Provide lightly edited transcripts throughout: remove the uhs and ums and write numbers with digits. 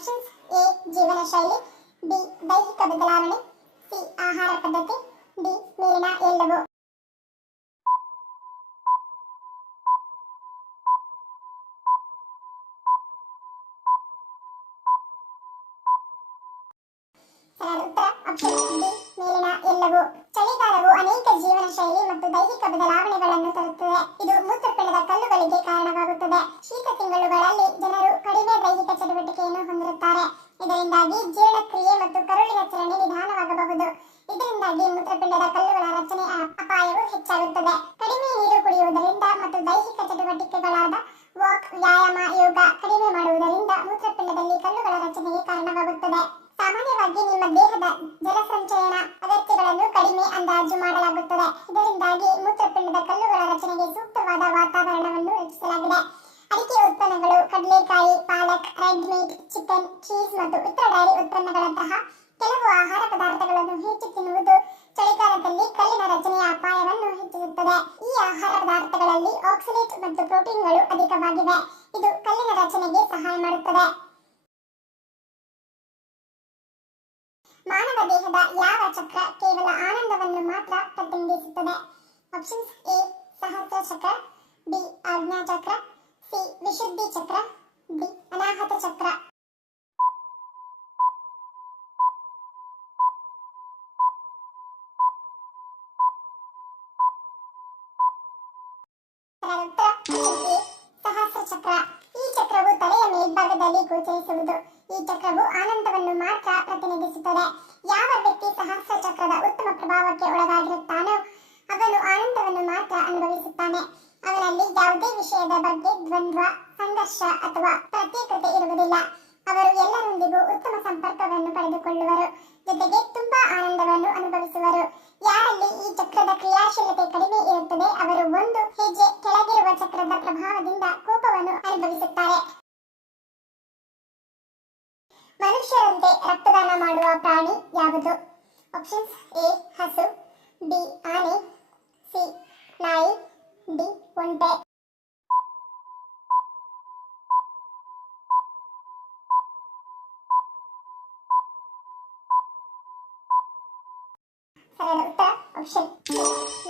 Options A ಜೀವನ ಶೈಲಿ, B ದೈಹಿಕ ಬದಲಾವಣೆ, ಸಿ ಆಹಾರ ಪದ್ಧತಿ, ಡಿ ಮೇಲಿನ ಎಲ್ಲವೂ. ಸರಿಯಾದ ಉತ್ತರ ಆಪ್ಷನ್ ಡಿ ಮೇಲಿನ ಎಲ್ಲವೂ. ಚಳಿಗಾಲವು ಅನೇಕ ಜೀವನ ಶೈಲಿ ಮತ್ತು ದೈಹಿಕ ಬದಲಾವಣೆಗಳನ್ನು ತರುತ್ತದೆ. ಇದು ಮೂತ್ರಪಿಂಡದ ಕಲ್ಲುಗಳಿಗೆ ಕಾರಣವಾಗುತ್ತದೆ. ಶೀತ ತಿಂಗಳುಗಳಲ್ಲಿ ಜನರು ಕಡಿಮೆ ದೈಹಿಕ ಚಟುವಟಿಕೆಯನ್ನು ಹೊಂದಿರುತ್ತಾರೆ. ಇದರಿಂದಾಗಿ ಜೀರ್ಣಕ್ರಿಯೆ ಮತ್ತು ಕರುಳಿನ ಚಲನೆ ನಿಧಾನವಾಗಬಹುದು. ಇದರಿಂದಾಗಿ ಮೂತ್ರಪಿಂಡದ ಕಲ್ಲುಗಳ ರಚನೆ ಅಪಾಯವು ಹೆಚ್ಚಾಗುತ್ತದೆ. ಕಡಿಮೆ ನೀರು ಕುಡಿಯುವುದರಿಂದ ಮತ್ತು ದೈಹಿಕ ಚಟುವಟಿಕೆಗಳಾದ ವಾಕ್, ವ್ಯಾಯಾಮ, ಯೋಗ ಕಡಿಮೆ ಮಾಡುವುದರಿಂದ ಮೂತ್ರಪಿಂಡದಲ್ಲಿ ಕಲ್ಲುಗಳ ರಚನೆಗೆ ಕಾರಣವಾಗುತ್ತದೆ. ಸಾಮಾನ್ಯವಾಗಿ ನಿಮ್ಮ ದೇಹದ ಜಲಸಂಚಯನ ಅಗತ್ಯಗಳನ್ನು ಕಡಿಮೆ ಅಂದಾಜು ಮಾಡಲಾಗುತ್ತದೆ. ಇದರಿಂದಾಗಿ ಮೂತ್ರಪಿಂಡದ ಕಲ್ಲುಗಳ ರಚನೆಗೆ ಸೂಕ್ತವಾದ ವಾತಾವರಣವನ್ನು ರಚಿಸಲಾಗಿದೆ. ಅಡಿಕೆ ಉತ್ಪನ್ನಗಳು, ಕಡಲೆಕಾಯಿ, ಪಾಲಕ್, ರೆಡ್ ಮೀಟ್, ಚಿಕನ್, ಚೀಸ್ ಮತ್ತು ಇತರ ಡೈರಿ ಉತ್ಪನ್ನಗಳಂತಹ ಕೆಲವು ಆಹಾರ ಪದಾರ್ಥಗಳನ್ನು ಹೆಚ್ಚು ತಿನ್ನುವುದು ಚಳಿಗಾಲದಲ್ಲಿ ಕಲ್ಲಿನ ರಚನೆಯ ಅಪಾಯವನ್ನು ಹೆಚ್ಚಿಸುತ್ತದೆ. ಈ ಆಹಾರ ಪದಾರ್ಥಗಳಲ್ಲಿ ಆಕ್ಸಲೇಟ್ ಮತ್ತು ಪ್ರೋಟೀನ್ಗಳು ಅಧಿಕವಾಗಿವೆ. ಇದು ಕಲ್ಲಿನ ರಚನೆಗೆ ಸಹಾಯ ಮಾಡುತ್ತದೆ. ಮಾನವ ದೇಹದ ಯಾವ ಚಕ್ರ ಕೇವಲ ಆನಂದವನ್ನು ಮಾತ್ರ ಪ್ರತಿನಿಧಿಸುತ್ತದೆ? ಆಪ್ಷನ್ಸ್ ಎ ಸಹಸ್ರ ಚಕ್ರ, ಬಿ ಆಜ್ಞಾ ಚಕ್ರ, ಸಿ ವಿಶುದ್ಧಿ ಚಕ್ರ, ಡಿ ಅನಾಹತ ಚಕ್ರ. ಸಹಸ್ರ ಚಕ್ರ. ಈ ಚಕ್ರವು ತಲೆಯ ಮೇಲ್ಭಾಗದಲ್ಲಿ ಗೋಚರಿಸುವುದು. ಈ ಚಕ್ರವು ಆನಂದವನ್ನು ಮಾತ್ರ ಪ್ರತಿನಿಧಿಸುತ್ತದೆ. ಯಾವ ವ್ಯಕ್ತಿ ಸಹಸ್ರ ಚಕ್ರದ ಉತ್ತಮ ಪ್ರಭಾವಕ್ಕೆ ಒಳಗಾಗಿರುತ್ತಾನೋ ಅವನು ಆನಂದವನ್ನು ಮಾತ್ರ ಅನುಭವಿಸುತ್ತಾನೆ. ಅವನಲ್ಲಿ ಯಾವುದೇ ವಿಷಯದ ಬಗ್ಗೆ ದ್ವಂದ್ವ, ಸಂಘರ್ಷ ಅಥವಾ ಪ್ರತ್ಯೇಕತೆ ಇರುವುದಿಲ್ಲ. ಅವರು ಎಲ್ಲರೊಂದಿಗೂ ಉತ್ತಮ ಸಂಪರ್ಕವನ್ನು ಪಡೆದುಕೊಳ್ಳುವರು, ಜೊತೆಗೆ ತುಂಬಾ ಆನಂದವನ್ನು ಅನುಭವಿಸುವರು. ಯಾರಲ್ಲಿ ಈ ಚಕ್ರದ ಕ್ರಿಯಾಶೀಲತೆ ಕಡಿಮೆ ಇರುತ್ತದೆ ಅವರು ಒಂದು ಹೆಜ್ಜೆ ಕೆಳಗಿರುವ ಚಕ್ರದ ಪ್ರಭಾವದಿಂದ ಕೋಪವನ್ನು ಅನುಭವಿಸುತ್ತಾರೆ. ಮನುಷ್ಯರಂತೆ ರಕ್ತದಾನ ಮಾಡುವ ಪ್ರಾಣಿ ಯಾವುದು? ಆಪ್ಷನ್ಸ್ ಎ ಹಸು, ಬಿ ಆನೆ, ಸಿ ನಾಯಿ, ಡಿ ಒಂಟೆ. ಸರಿಯಾದ ಉತ್ತರ ಆಪ್ಷನ್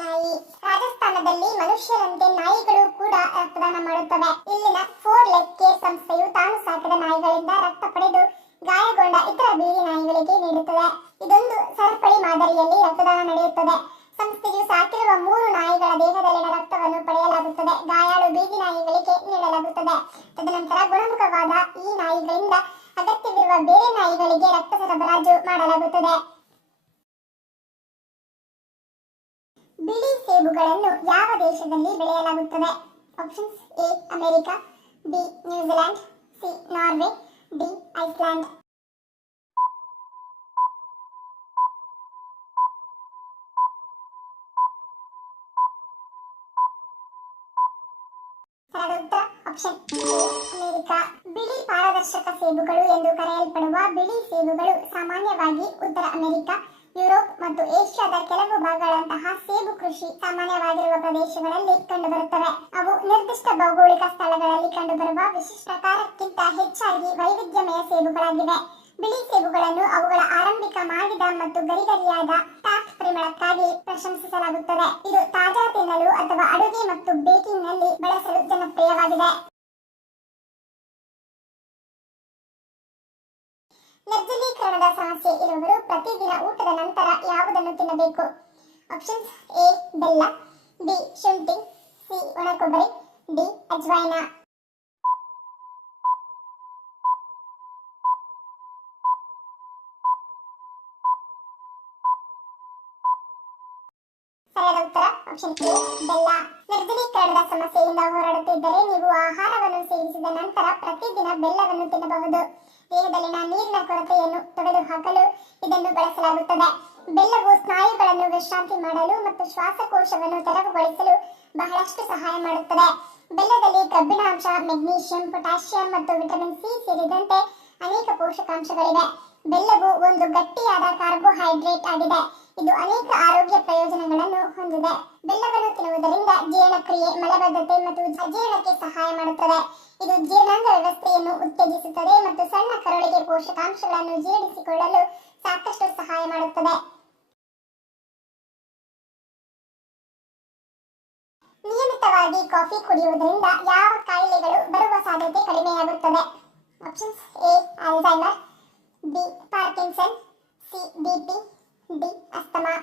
ನಾಯಿ. ರಾಜಸ್ಥಾನದಲ್ಲಿ ಮನುಷ್ಯರಂತೆ ನಾಯಿಗಳು ಕೂಡ ರಕ್ತದಾನ ಮಾಡುತ್ತವೆ. ಇಲ್ಲಿನ 4 ಲೆಗ್ ಕೇರ್ ಸಂಸ್ಥೆಯು ತಾನು ಸಾಕಿದ ನಾಯಿಗಳಿಂದ ರಕ್ತ ಪಡೆದು ಗಾಯಗೊಂಡ ಇತರ ಬೀದಿ ನಾಯಿಗಳಿಗೆ ನೀಡುತ್ತದೆ. ಇದೊಂದು ಸರಪಳಿ ಮಾದರಿಯಲ್ಲಿ ರಕ್ತದಾನ ನಡೆಯುತ್ತದೆ. ಸಂಸ್ಥೆಯು ಸಾಕಿರುವ 3 ನಾಯಿಗಳ ದೇಹದಲ್ಲಿನ ರಕ್ತವನ್ನು ಪಡೆಯಲಾಗುತ್ತದೆ. ಗಾಯಾಳು ಬೀದಿ ನಾಯಿಗಳಿಗೆ ನೀಡಲಾಗುತ್ತದೆ. ತದನಂತರ ಗುಣಮುಖವಾದ ಈ ನಾಯಿಗಳಿಂದ ಅಗತ್ಯವಿರುವ ಬೇರೆ ನಾಯಿಗಳಿಗೆ ರಕ್ತ ಸರಬರಾಜು ಮಾಡಲಾಗುತ್ತದೆ. ಬಿಳಿ ಸೇಬುಗಳನ್ನು ಯಾವ ದೇಶದಲ್ಲಿ ಬೆಳೆಯಲಾಗುತ್ತದೆ? Options A America, B New Zealand, C Norway, D Iceland. ಸರಿಯಾದ ಉತ್ತರ ಆಪ್ಷನ್ ಅಮೆರಿಕ. ಬಿಳಿ ಪಾರದರ್ಶಕ ಸೇಬುಗಳು ಎಂದು ಕರೆಯಲ್ಪಡುವ ಬಿಳಿ ಸೇಬುಗಳು ಸಾಮಾನ್ಯವಾಗಿ ಉತ್ತರ ಅಮೆರಿಕ, ಯುರೋಪ್ ಮತ್ತು ಏಷ್ಯಾದ ಕೆಲವು ಭಾಗಗಳಂತಹ ಸೇಬು ಕೃಷಿ ಸಾಮಾನ್ಯವಾಗಿರುವ ಪ್ರದೇಶಗಳಲ್ಲಿ ಕಂಡುಬರುತ್ತವೆ. ಅವು ನಿರ್ದಿಷ್ಟ ಭೌಗೋಳಿಕ ಸ್ಥಳಗಳಲ್ಲಿ ಕಂಡುಬರುವ ವಿಶಿಷ್ಟ ಪ್ರಕಾರಕ್ಕಿಂತ ಹೆಚ್ಚಾಗಿ ವೈವಿಧ್ಯಮಯ ಸೇಬುಗಳಾಗಿವೆ. ಬಿಳಿ ಸೇಬುಗಳನ್ನು ಅವುಗಳ ಆರಂಭಿಕ ಮಾಗಿದ ಮತ್ತು ಗರಿಗರಿಯಾದ ಟಾರ್ಟ್ ಪರಿಮಳಕ್ಕಾಗಿ ಪ್ರಶಂಸಿಸಲಾಗುತ್ತದೆ. ಇದು ತಾಜಾ ತಿನ್ನಲು ಅಥವಾ ಅಡುಗೆ ಮತ್ತು ಬೇಕಿಂಗ್ನಲ್ಲಿ ಬಳಸಲು ಜನಪ್ರಿಯವಾಗಿದೆ. ನಿರ್ಜಲೀಕರಣದ ಸಮಸ್ಯೆ ಇರುವವರು ಪ್ರತಿದಿನ ಊಟದ ನಂತರ ಯಾವುದನ್ನು ತಿನ್ನಬೇಕು? ಆಪ್ಷನ್ಸ್ ಎ ಬೆಲ್ಲ, ಬಿ ಶುಂಠಿ, ಸಿ ಒಣಕೊಬ್ಬರಿ, ಡಿ ಅಜ್ವೈನ. ಸರಿಯಾದ ಉತ್ತರ ಆಪ್ಷನ್ ಎ ಬೆಲ್ಲ. ನಿರ್ಜಲೀಕರಣದ ಸಮಸ್ಯೆಯಿಂದ ಹೋರಾಡುತ್ತಿದ್ದರೆ ನೀವು ಆಹಾರವನ್ನು ಸೇವಿಸಿದ ನಂತರ ಪ್ರತಿದಿನ ಬೆಲ್ಲವನ್ನು ತಿನ್ನಬಹುದು. ದೇಹದಲ್ಲಿನ ನೀರಿನ ಕೊರತೆಯನ್ನು ತೊಡೆದುಹಾಕಲು ಇದನ್ನು ಬಳಸಲಾಗುತ್ತದೆ. ಬೆಲ್ಲವು ಸ್ನಾಯುಗಳನ್ನು ವಿಶ್ರಾಂತಿ ಮಾಡಲು ಮತ್ತು ಶ್ವಾಸಕೋಶವನ್ನು ತೆರವುಗೊಳಿಸಲು ಬಹಳಷ್ಟು ಸಹಾಯ ಮಾಡುತ್ತದೆ. ಬೆಲ್ಲದಲ್ಲಿ ಕಬ್ಬಿಣಾಂಶ, ಮೆಗ್ನೀಷಿಯಂ, ಪೊಟ್ಯಾಷಿಯಂ ಮತ್ತು ವಿಟಮಿನ್ ಸಿ ಸೇರಿದಂತೆ ಅನೇಕ ಪೋಷಕಾಂಶಗಳಿವೆ. ಬೆಲ್ಲವು ಒಂದು ಗಟ್ಟಿಯಾದ ಕಾರ್ಬೋಹೈಡ್ರೇಟ್ ಆಗಿದೆ. ಇದು ಅನೇಕ ಆರೋಗ್ಯ ಪ್ರಯೋಜನಗಳನ್ನು ಹೊಂದಿದೆ. ಬೆಲ್ಲವನ್ನು ತಿನ್ನುವುದರಿಂದ ಜೀರ್ಣಕ್ರಿಯೆ, ಮಲಬದ್ಧತೆ ಮತ್ತು ಅಜೀರ್ಣಕ್ಕೆ ಸಹಾಯ ಮಾಡುತ್ತದೆ. ಇದು ಜೀರ್ಣಾಂಗ ವ್ಯವಸ್ಥೆಯನ್ನು ಉತ್ತೇಜಿಸುತ್ತದೆ ಮತ್ತು ಸಣ್ಣ ಕರುಳಿಗೆ ಪೋಷಕಾಂಶಗಳನ್ನು ಜೀರ್ಣಿಸಿಕೊಳ್ಳಲು ಸಾಕಷ್ಟು ಸಹಾಯ ಮಾಡುತ್ತದೆ. ನಿಯಮಿತವಾಗಿ ಕಾಫಿ ಕುಡಿಯುವುದರಿಂದ ಯಾವ ಕಾಯಿಲೆಗಳು ಬರುವ ಸಾಧ್ಯತೆ ಕಡಿಮೆಯಾಗುತ್ತದೆ? Options: A Alzheimer, B Parkinson, C BP, D asthma.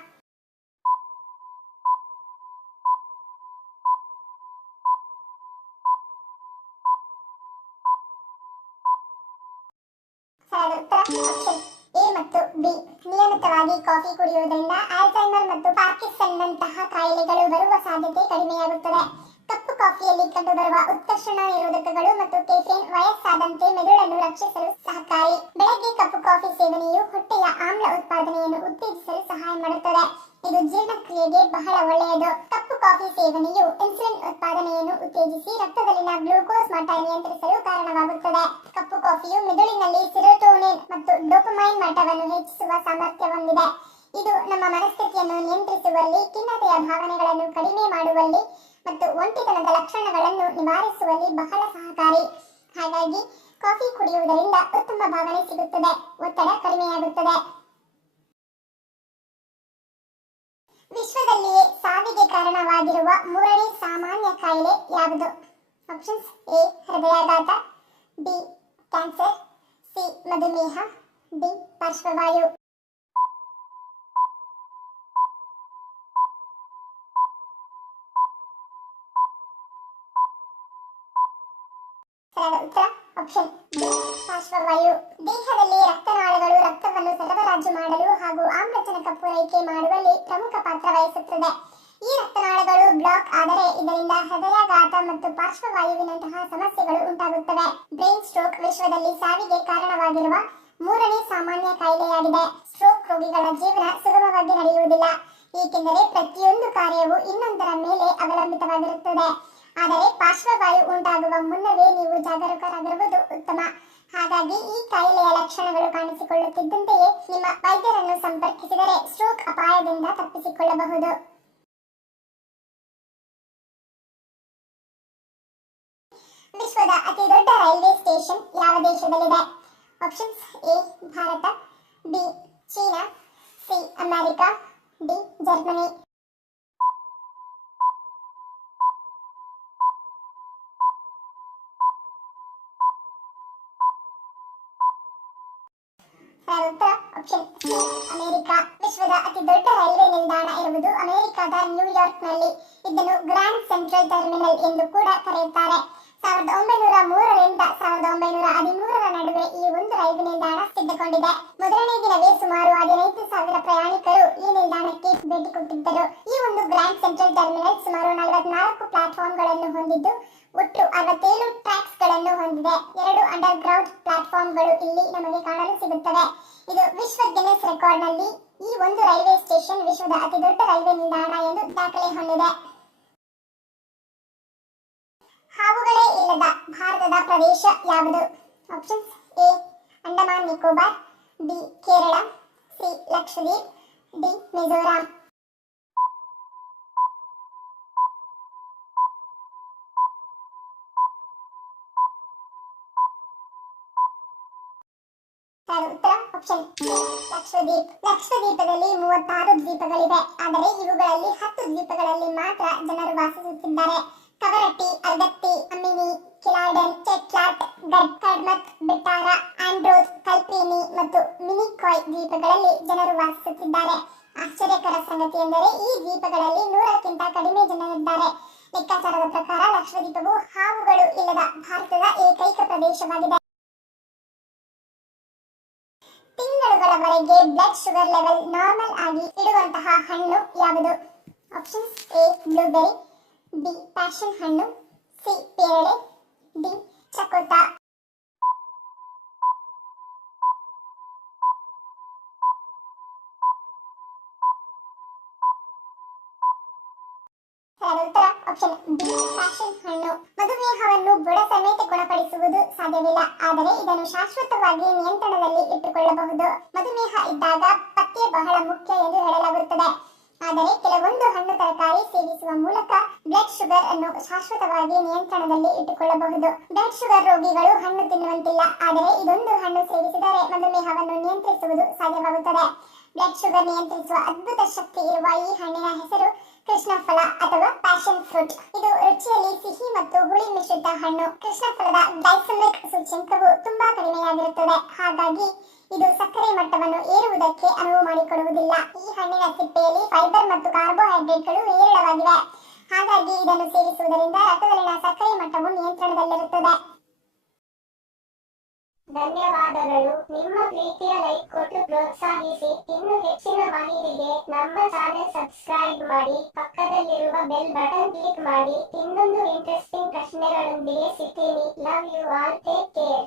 ಸರಿಯಾದ ಉತ್ತರ ಆಪ್ಷನ್ ಎ ಮತ್ತು ಬಿ. ನಿಯಮಿತವಾಗಿ ಕಾಫಿ ಕುಡಿಯುವುದರಿಂದ ಆಲ್ಝೈಮರ್ ಮತ್ತು ಪಾರ್ಕಿನ್ಸನ್ನಂತಹ ಕಾಯಿಲೆಗಳು ಬರುವ ಸಾಧ್ಯತೆ ಕಡಿಮೆಯಾಗುತ್ತದೆ. ಕಪ್ಪು ಕಾಫಿಯಲ್ಲಿ ಕಂಡುಬರುವ ಉತ್ಕರ್ಷಣ ನಿರೋಧಕಗಳು ಮತ್ತು ಕೆಫೀನ್ ವಯಸ್ಸಾದಂತೆ ಮೆದುಳನ್ನು ರಕ್ಷಿಸಲು ಸಹಕಾರಿ. ಬೆಳಗ್ಗೆ ಕಪ್ಪು ಕಾಫಿ ಸೇವನೆಯು ಹೊಟ್ಟೆಯ ಆಮ್ಲ ಉತ್ಪಾದನೆಯನ್ನು ಉತ್ತೇಜಿಸಲು ಸಹಾಯ ಮಾಡುತ್ತದೆ. ಇದು ಜೀರ್ಣಕ್ರಿಯೆಗೆ ಬಹಳ ಒಳ್ಳೆಯದು. ಕಪ್ಪು ಕಾಫಿ ಸೇವನೆಯು ಇನ್ಸುಲಿನ್ ಉತ್ಪಾದನೆಯನ್ನು ಉತ್ತೇಜಿಸಿ ರಕ್ತದಲ್ಲಿನ ಗ್ಲೂಕೋಸ್ ಮಟ್ಟ ನಿಯಂತ್ರಿಸಲು ಕಾರಣವಾಗುತ್ತದೆ. ಕಪ್ಪು ಕಾಫಿಯು ಮೆದುಳಿನಲ್ಲಿ ಸಿರೋಟೋನಿನ್ ಮತ್ತು ಡೋಪಮೈನ್ ಮಟ್ಟವನ್ನು ಹೆಚ್ಚಿಸುವ ಸಾಮರ್ಥ್ಯ ಹೊಂದಿದೆ. ಇದು ನಮ್ಮ ಮನಸ್ಥಿತಿಯನ್ನು ನಿಯಂತ್ರಿಸುವಲ್ಲಿ, ಖಿನ್ನತೆಯ ಭಾವನೆಗಳನ್ನು ಕಡಿಮೆ ಮಾಡುವಲ್ಲಿ ಮತ್ತು ಒಂಟಿತನದ ಲಕ್ಷಣಗಳನ್ನು ನಿವಾರಿಸುವಲ್ಲಿ ಬಹಳ ಸಹಕಾರಿ. ಹಾಗಾಗಿ ಕಾಫಿ ಕುಡಿಯುವುದರಿಂದ ಉತ್ತಮ ಭಾವನೆ ಸಿಗುತ್ತದೆ, ಒತ್ತಡ ಕಡಿಮೆಯಾಗುತ್ತದೆ. ವಿಶ್ವದಲ್ಲಿಯೇ ಸಾವಿಗೆ ಕಾರಣವಾಗಿರುವ ಮೂರನೇ ಸಾಮಾನ್ಯ ಕಾಯಿಲೆ ಯಾವುದು? ಆಪ್ಷನ್ಸ್: ಎ ಹೃದಯಾಘಾತ, ಬಿ ಕ್ಯಾನ್ಸರ್, ಸಿ ಮಧುಮೇಹ, ಡಿ ಪಾರ್ಶ್ವವಾಯು. ಸರಿಯಾದ ಉತ್ತರ ಆಪ್ಷನ್ ಬಿ ಪಾರ್ಶ್ವವಾಯು. ದೇಹದಲ್ಲಿ ರಕ್ತನಾಳಗಳು ರಕ್ತವನ್ನು ಸರಬರಾಜು ಮಾಡಲು ಹಾಗೂ ಆಮ್ಲಜನಕ ಪೂರೈಕೆ ಮಾಡುವಲ್ಲಿ ಪ್ರಮುಖ ಪಾತ್ರ ವಹಿಸುತ್ತದೆ. ಈ ರಕ್ತನಾಳಗಳು ಬ್ಲಾಕ್ ಆದರೆ ಇದರಿಂದ ಹೃದಯಾಘಾತ ಮತ್ತು ಪಾರ್ಶ್ವವಾಯುವಿನಂತಹ ಸಮಸ್ಯೆಗಳು ಉಂಟಾಗುತ್ತವೆ. ಬ್ರೈನ್ ಸ್ಟ್ರೋಕ್ ವಿಶ್ವದಲ್ಲಿ ಸಾವಿಗೆ ಕಾರಣವಾಗಿರುವ ಮೂರನೇ ಸಾಮಾನ್ಯ ಕಾಯಿಲೆಯಾಗಿದೆ. ಸ್ಟ್ರೋಕ್ ರೋಗಿಗಳ ಜೀವನ ಸುಗಮವಾಗಿ ನಡೆಯುವುದಿಲ್ಲ, ಏಕೆಂದರೆ ಪ್ರತಿಯೊಂದು ಕಾರ್ಯವು ಇನ್ನೊಂದರ ಮೇಲೆ ಅವಲಂಬಿತವಾಗಿರುತ್ತದೆ. ಆದರೆ ಪಾರ್ಶ್ವವಾಯು ಉಂಟಾಗುವ ಮುನ್ನವೇ ನೀವು ಜಾಗರೂಕರಾಗಿರುವುದು ಉತ್ತಮ. ಹಾಗಾಗಿ ಈ ಕಾಯಿಲೆಯ ಲಕ್ಷಣಗಳು ಕಾಣಿಸಿಕೊಳ್ಳುತ್ತಿದ್ದಂತೆಯೇ ನಿಮ್ಮ ವೈದ್ಯರನ್ನು ಸಂಪರ್ಕಿಸಿದರೆ ಸ್ಟ್ರೋಕ್ ಅಪಾಯದಿಂದ ತಪ್ಪಿಸಿಕೊಳ್ಳಬಹುದು. ವಿಶ್ವದ ಅತಿ ದೊಡ್ಡ ರೈಲ್ವೆ ಸ್ಟೇಷನ್ ಯಾವ ದೇಶದಲ್ಲಿದೆ? Options: A Bharat, B China, C America, D Germany. ಉತ್ತರ ಆಪ್ಷನ್ ಸಿ ಅಮೆರಿಕ. ವಿಶ್ವದ ಅತಿ ದೊಡ್ಡ ರೈಲ್ವೆ ನಿಲ್ದಾಣ ಇರುವುದು ಅಮೆರಿಕದ ನ್ಯೂಯಾರ್ಕ್ನಲ್ಲಿ. ಇದನ್ನು ಗ್ರ್ಯಾಂಡ್ ಸೆಂಟ್ರಲ್ ಟರ್ಮಿನಲ್ ಎಂದು ಕೂಡ ಕರೆಯುತ್ತಾರೆ. 1903 ರಿಂದ 1913 ನಡುವೆ ಈ ಒಂದು ರೈಲ್ವೆ ನಿಲ್ದಾಣ ಸಿದ್ಧಗೊಂಡಿದೆ. ಮೊದಲನೇ ದಿನವೇ ಸುಮಾರು 15,000 ಪ್ರಯಾಣಿಕರು ಈ ನಿಲ್ದಾಣಕ್ಕೆ ಭೇಟಿ ಕೊಟ್ಟಿದ್ದರು. ಈ ಒಂದು ಗ್ರ್ಯಾಂಡ್ ಸೆಂಟ್ರಲ್ ಟರ್ಮಿನಲ್ ಸುಮಾರು 44 ಪ್ಲಾಟ್ಫಾರ್ಮ್ಗಳನ್ನು ಹೊಂದಿದ್ದು ಒಟ್ಟು 67 ಟ್ರ್ಯಾಕ್ಸ್ ಗಳನ್ನು ಹೊಂದಿದೆ. 2 ಅಂಡರ್ ಗ್ರೌಂಡ್ ಪ್ಲಾಟ್ಫಾರ್ಮ್ಗಳು ಇಲ್ಲಿ ನಮಗೆ ಕಾಣಲು ಸಿಗುತ್ತವೆ. ಇದು ವಿಶ್ವ ಗಿನ್ನೆಸ್ ರೆಕಾರ್ಡ್ನಲ್ಲಿ ಈ ಒಂದು ರೈಲ್ವೆ ಸ್ಟೇಷನ್ ವಿಶ್ವದ ಅತಿ ದೊಡ್ಡ ರೈಲ್ವೆ ನಿಲ್ದಾಣ ಎಂದು ದಾಖಲೆ ಹೊಂದಿದೆ. ಹಾವುಗಳೇ ಇಲ್ಲದ ಭಾರತದ ಪ್ರದೇಶ ಯಾವುದು? Options: A Andaman Nicobar, B Kerala, C Lakshadweep, D Mizoram. ಉತ್ತರ ಆಪ್ಷನ್ ಲಕ್ಷದ್ವೀಪ್. ಲಕ್ಷದ್ವೀಪದಲ್ಲಿ 36 ದ್ವೀಪಗಳಿವೆ. ಆದರೆ ಇವುಗಳಲ್ಲಿ 10 ದ್ವೀಪಗಳಲ್ಲಿ ಮಾತ್ರ ಜನರು ವಾಸಿಸುತ್ತಿದ್ದಾರೆ. ಕವರಟ್ಟಿ, ಅರ್ಗತ್ತಿ, ಅಮಿನಿ, ಕಿಲಾಡನ್, ಚೆಟ್ಲಾಟ್, ಕಡ್ಮತ್, ಬಿಟ್ಟಾರ, ಆಂಡ್ರೋತ್, ಕಲ್ಪೇನಿ ಮತ್ತು ಮಿನಿಕಾಯ್ ದ್ವೀಪಗಳಲ್ಲಿ ಜನರು ವಾಸಿಸುತ್ತಿದ್ದಾರೆ. ಆಶ್ಚರ್ಯಕರ ಸಂಗತಿ ಎಂದರೆ ಈ ದ್ವೀಪಗಳಲ್ಲಿ 100ಕ್ಕಿಂತ ಕಡಿಮೆ ಜನರಿದ್ದಾರೆ. ಲೆಕ್ಕಾಚಾರದ ಪ್ರಕಾರ ಲಕ್ಷದ್ವೀಪವು ಹಾವುಗಳು ಇಲ್ಲದ ಭಾರತದ ಏಕೈಕ ಪ್ರದೇಶವಾಗಿದೆ. ತಿಂಗಳುಗಳವರೆಗೆ ಬ್ಲಡ್ ಶುಗರ್ ಲೆವೆಲ್ ನಾರ್ಮಲ್ ಆಗಿ ಇಡುವಂತಹ ಹಣ್ಣು ಯಾವುದು? Options: A blueberry, B passion ಹಣ್ಣು, ಸಿ ಪೇರಳೆ, ಡಿ ಚಕೋತ. ಉತ್ತರ ಆಪ್ಷನ್ ಬಿ ಪ್ಯಾಷನ್ ಹಣ್ಣು. ಮಧುಮೇಹವನ್ನು ಬುಡ ಸಮೇತ ಗುಣಪಡಿಸುವುದು ಸಾಧ್ಯವಿಲ್ಲ, ಆದರೆ ಇದನ್ನು ಶಾಶ್ವತವಾಗಿ ನಿಯಂತ್ರಣದಲ್ಲಿ ಇಟ್ಟುಕೊಳ್ಳಬಹುದು. ಮಧುಮೇಹ ಇದ್ದಾಗ ಪಥ್ಯ ಹತ್ಯೆ ಬಹಳ ಮುಖ್ಯ ಎಂದು ಹೇಳಲಾಗುತ್ತದೆ. ಆದರೆ ಕೆಲವೊಂದು ಹಣ್ಣು ತರಕಾರಿ ಸೇವಿಸುವ ಮೂಲಕ ಬ್ಲಡ್ ಶುಗರ್ ಅನ್ನು ಶಾಶ್ವತವಾಗಿ ನಿಯಂತ್ರಣದಲ್ಲಿ ಇಟ್ಟುಕೊಳ್ಳಬಹುದು. ಬ್ಲಡ್ ಶುಗರ್ ರೋಗಿಗಳು ಹಣ್ಣು ತಿನ್ನುವಂತಿಲ್ಲ, ಆದರೆ ಇದೊಂದು ಹಣ್ಣು ಸೇವಿಸಿದರೆ ಮಧುಮೇಹವನ್ನು ನಿಯಂತ್ರಿಸುವುದು ಸಾಧ್ಯವಾಗುತ್ತದೆ. ಬ್ಲಡ್ ಶುಗರ್ ನಿಯಂತ್ರಿಸುವ ಅದ್ಭುತ ಶಕ್ತಿ ಇರುವ ಈ ಹಣ್ಣಿನ ಹೆಸರು ಕೃಷ್ಣಫಲ ಅಥವಾ ಪ್ಯಾಷನ್ ಫ್ರೂಟ್. ಇದು ರುಚಿಯಲ್ಲಿ ಸಿಹಿ ಮತ್ತು ಹುಳಿ ಮಿಶ್ರಿತ ಹಣ್ಣು. ಕೃಷ್ಣಫಲದ ಗ್ಲೈಸೆಮಿಕ್ ಸೂಚ್ಯಂಕವು ತುಂಬಾ ಕಡಿಮೆಯಾಗಿರುತ್ತದೆ, ಹಾಗಾಗಿ ಇದು ಸಕ್ಕರೆ ಮಟ್ಟವನ್ನು ಏರುವುದಕ್ಕೆ ಅನುವು ಮಾಡಿಕೊಡುವುದಿಲ್ಲ. ಈ ಹಣ್ಣಿನ ಸಿಪ್ಪೆಯಲ್ಲಿ ಫೈಬರ್ ಮತ್ತು ಕಾರ್ಬೋಹೈಡ್ರೇಟ್ಗಳು ಹೇರಳವಾಗಿವೆ, ಹಾಗಾಗಿ ಇದನ್ನು ಸೇವಿಸುವುದರಿಂದ ರಕ್ತದಲ್ಲಿನ ಸಕ್ಕರೆ ಮಟ್ಟವು ನಿಯಂತ್ರಣದಲ್ಲಿರುತ್ತದೆ. ಧನ್ಯವಾದಗಳು. ನಿಮ್ಮ ಪ್ರೀತಿಯ ಲೈಕ್ ಕೊಟ್ಟು ಪ್ರೋತ್ಸಾಹಿಸಿ. ಇನ್ನು ಹೆಚ್ಚಿನ ಮಾಹಿತಿಗೆ ನಮ್ಮ ಚಾನೆಲ್ ಸಬ್ಸ್ಕ್ರೈಬ್ ಮಾಡಿ, ಪಕ್ಕದಲ್ಲಿರುವ ಬೆಲ್ ಬಟನ್ ಕ್ಲಿಕ್ ಮಾಡಿ. ಇನ್ನೊಂದು ಇಂಟ್ರೆಸ್ಟಿಂಗ್ ಪ್ರಶ್ನೆಗಳೊಂದಿಗೆ ಸಿಗ್ತೀನಿ. Love you all, take care.